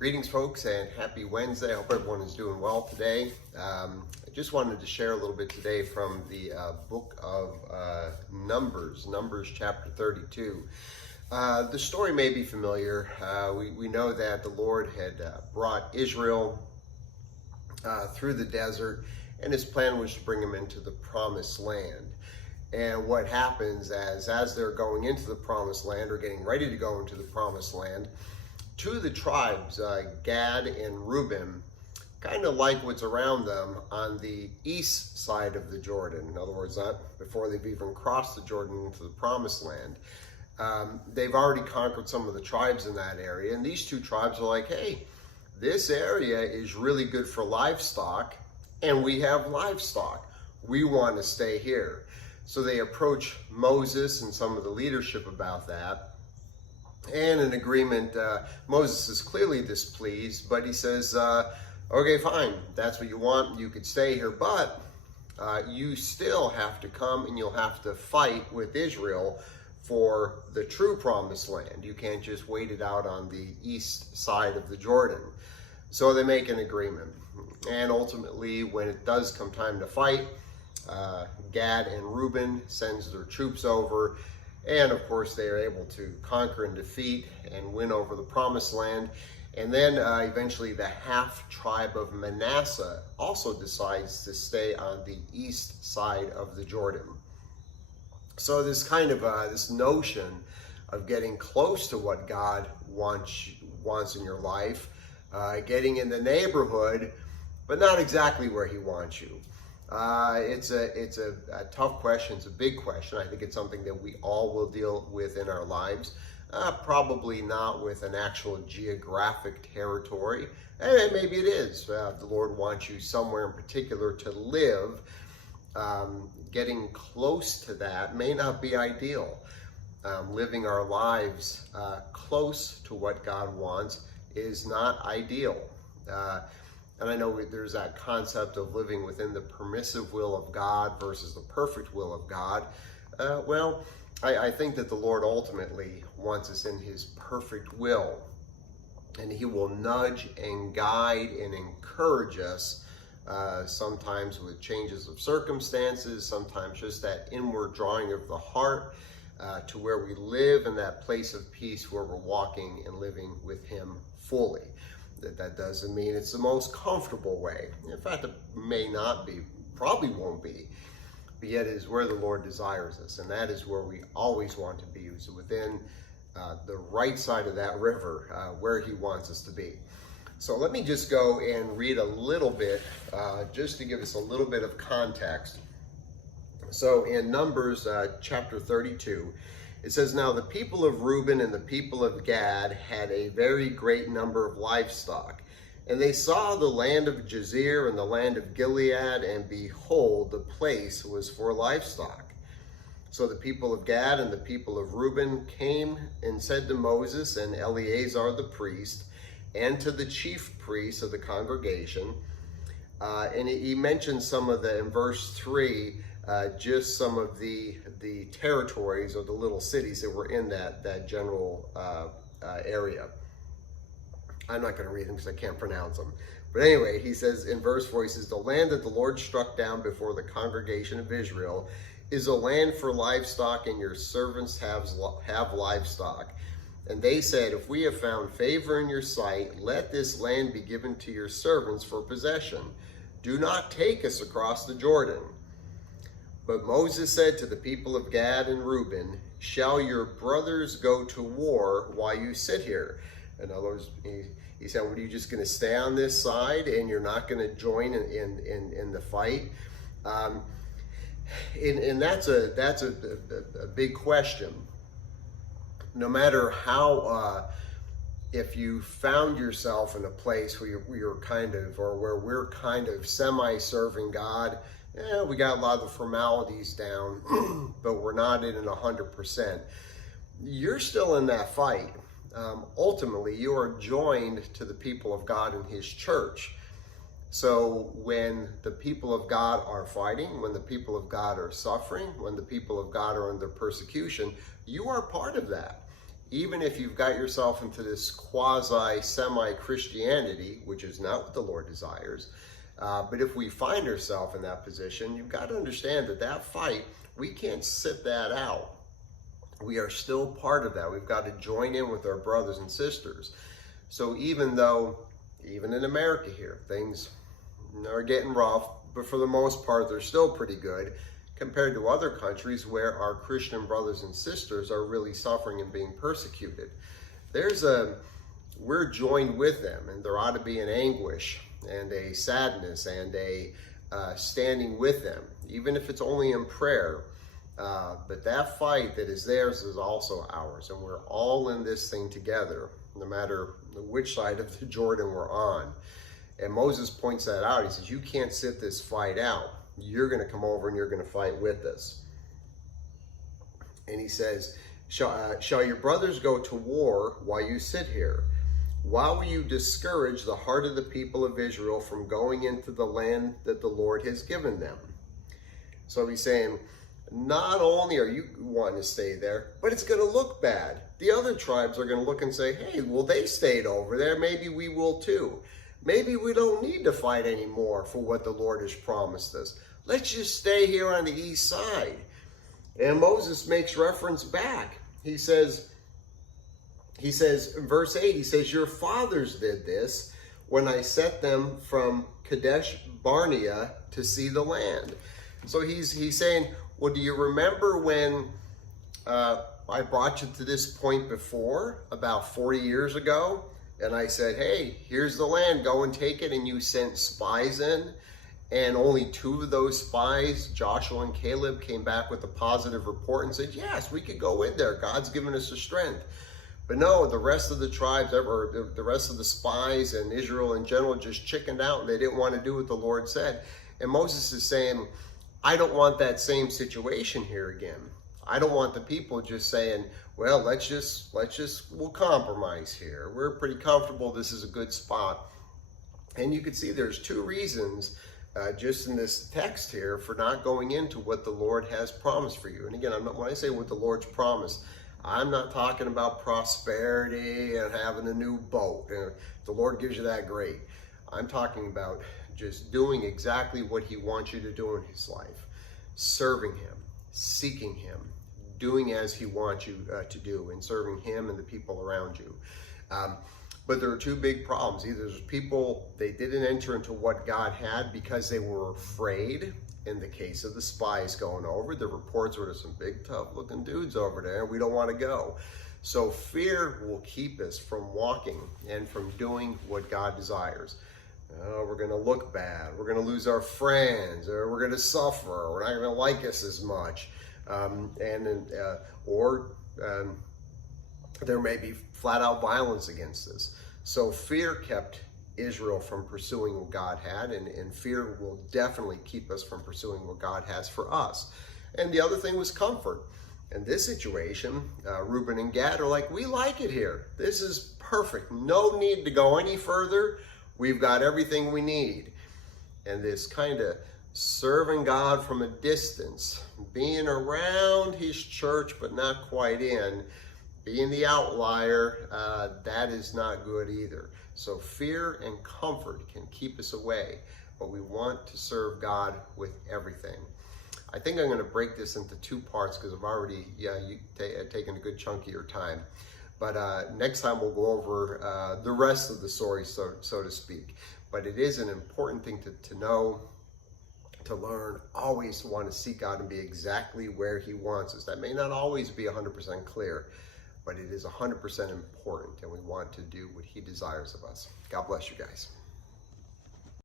Greetings, folks, and happy Wednesday. I hope everyone is doing well today. I just wanted to share a little bit today from the book of Numbers chapter 32. The story may be familiar. We know that the Lord had brought Israel through the desert, and his plan was to bring them into the promised land. And what happens as they're going into the promised land or getting ready to go into the promised land, two of the tribes, Gad and Reuben, kind of like what's around them on the east side of the Jordan. In other words, not before they've even crossed the Jordan into the promised land. They've already conquered some of the tribes in that area, and these two tribes are like, hey, this area is really good for livestock, and we have livestock. We want to stay here. So they approach Moses and some of the leadership about that. And in agreement, Moses is clearly displeased, but he says, okay, fine, that's what you want, you could stay here, but you still have to come and you'll have to fight with Israel for the true promised land. You can't just wait it out on the east side of the Jordan. So they make an agreement. And ultimately, when it does come time to fight, Gad and Reuben sends their troops over. And of course, they are able to conquer and defeat and win over the promised land. And then eventually the half tribe of Manasseh also decides to stay on the east side of the Jordan. So this kind of this notion of getting close to what God wants in your life, getting in the neighborhood, but not exactly where he wants you. It's a tough question. It's a big question. I think it's something that we all will deal with in our lives. Probably not with an actual geographic territory. And maybe it is. The Lord wants you somewhere in particular to live. Getting close to that may not be ideal. Living our lives close to what God wants is not ideal. And I know there's that concept of living within the permissive will of God versus the perfect will of God. Well, I think that the Lord ultimately wants us in his perfect will. And he will nudge and guide and encourage us, sometimes with changes of circumstances, sometimes just that inward drawing of the heart to where we live in that place of peace where we're walking and living with him fully. That doesn't mean it's the most comfortable way. In fact, it may not be, probably won't be, but yet it is where the Lord desires us, and that is where we always want to be, is within the right side of that river, where he wants us to be. So let me just go and read a little bit, just to give us a little bit of context. So in Numbers chapter 32, it says, now the people of Reuben and the people of Gad had a very great number of livestock. And they saw the land of Jazer and the land of Gilead, and behold, the place was for livestock. So the people of Gad and the people of Reuben came and said to Moses and Eleazar the priest, and to the chief priests of the congregation, and he mentions some of the, in verse 3, just some of the territories or the little cities that were in that general area. I'm not going to read them because I can't pronounce them. But anyway, he says in verse 4, he says, the land that the Lord struck down before the congregation of Israel is a land for livestock, and your servants have livestock. And they said, if we have found favor in your sight, let this land be given to your servants for possession. Do not take us across the Jordan. But Moses said to the people of Gad and Reuben, shall your brothers go to war while you sit here? In other words, he said, what, are you just going to stay on this side and you're not going to join in the fight? And that's a big question. No matter how, if you found yourself in a place where you're kind of, or where we're kind of semi-serving God, we got a lot of the formalities down, but we're not in it 100%. You're still in that fight. Ultimately, you are joined to the people of God in his church. So when the people of God are fighting, when the people of God are suffering, when the people of God are under persecution, you are part of that. even if you've got yourself into this quasi-semi-Christianity, which is not what the Lord desires, but if we find ourselves in that position, you've got to understand that that fight, we can't sit that out. We are still part of that. We've got to join in with our brothers and sisters. So even in America here, things are getting rough, but for the most part, they're still pretty good compared to other countries where our Christian brothers and sisters are really suffering and being persecuted. We're joined with them, and there ought to be an anguish and a sadness and a standing with them, even if it's only in prayer. But that fight that is theirs is also ours, and we're all in this thing together, no matter which side of the Jordan we're on. And Moses points that out. He says, you can't sit this fight out. You're going to come over and you're going to fight with us. And he says, shall your brothers go to war while you sit here? Why will you discourage the heart of the people of Israel from going into the land that the Lord has given them? So he's saying, not only are you wanting to stay there, but it's going to look bad. The other tribes are going to look and say, hey, well, they stayed over there. Maybe we will too. Maybe we don't need to fight anymore for what the Lord has promised us. Let's just stay here on the east side. And Moses makes reference back. He says in verse 8, he says, your fathers did this when I set them from Kadesh Barnea to see the land. So he's saying, well, do you remember when I brought you to this point before, about 40 years ago? And I said, hey, here's the land, go and take it. And you sent spies in. And only 2 of those spies, Joshua and Caleb, came back with a positive report and said, yes, we could go in there. God's given us the strength. But no, the rest of the tribes, or the rest of the spies and Israel in general just chickened out, and they didn't want to do what the Lord said. And Moses is saying, I don't want that same situation here again. I don't want the people just saying, well, we'll compromise here. We're pretty comfortable. This is a good spot. And you can see there's 2 reasons just in this text here for not going into what the Lord has promised for you. And again, when I say what the Lord's promised, I'm not talking about prosperity and having a new boat. And if the Lord gives you that, great. I'm talking about just doing exactly what he wants you to do in his life. Serving him, seeking him, doing as he wants you to do, and serving him and the people around you. But there are 2 big problems. Either there's people, they didn't enter into what God had because they were afraid. In the case of the spies going over, the reports were to some big, tough-looking dudes over there, and we don't want to go. So fear will keep us from walking and from doing what God desires. We're going to look bad. We're going to lose our friends, or we're going to suffer. We're not going to like us as much. There may be flat-out violence against us. So fear kept Israel from pursuing what God had, and fear will definitely keep us from pursuing what God has for us. And the other thing was comfort. In this situation, Reuben and Gad are like, we like it here. This is perfect. No need to go any further. We've got everything we need. And this kind of serving God from a distance, being around his church but not quite in, being the outlier, that is not good either. So fear and comfort can keep us away, but we want to serve God with everything. I think I'm going to break this into 2 parts because I've already taken a good chunk of your time. But next time we'll go over the rest of the story, so to speak. But it is an important thing to know, to learn, always want to seek God and be exactly where he wants us. That may not always be 100% clear, but it is 100% important, and we want to do what he desires of us. God bless you guys.